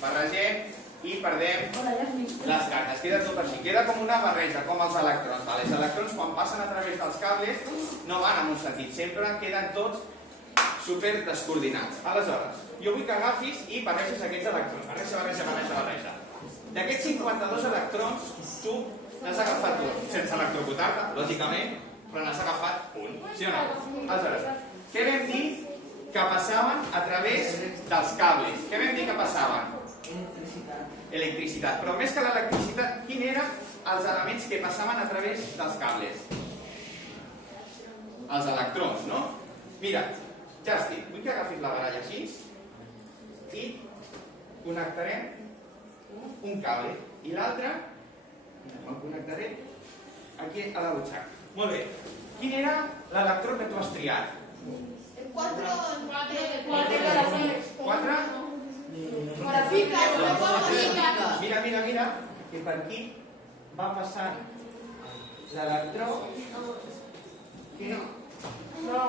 barregem i perdem les cartes. Queda tot així. Queda com una barreja, com els electrons. Els electrons, quan passen a través dels cables, no van en un sentit. Sempre queden tots super descoordinats. Aleshores, jo vull que agafis i barreges aquests electrons. Barreja. D'aquests 52 electrons, tu n'has agafat un. Sense electrocutar-te, lògicament, però n'has agafat un. Sí o no? Aleshores, què vam dir que passaven a través dels cables? Què vam dir que passaven? Electricitat. Però més que l'electricitat, quins eren els elements que passaven a través dels cables? Els electrons, no? Mira, Justin, vull que agafis la baralla així i connectarem un cable i l'altre el connectaré aquí a la butxaca. Molt bé. Quin era l'electró que tu has triat? El 4. 4? Mira, que per aquí va passant l'electró que... No!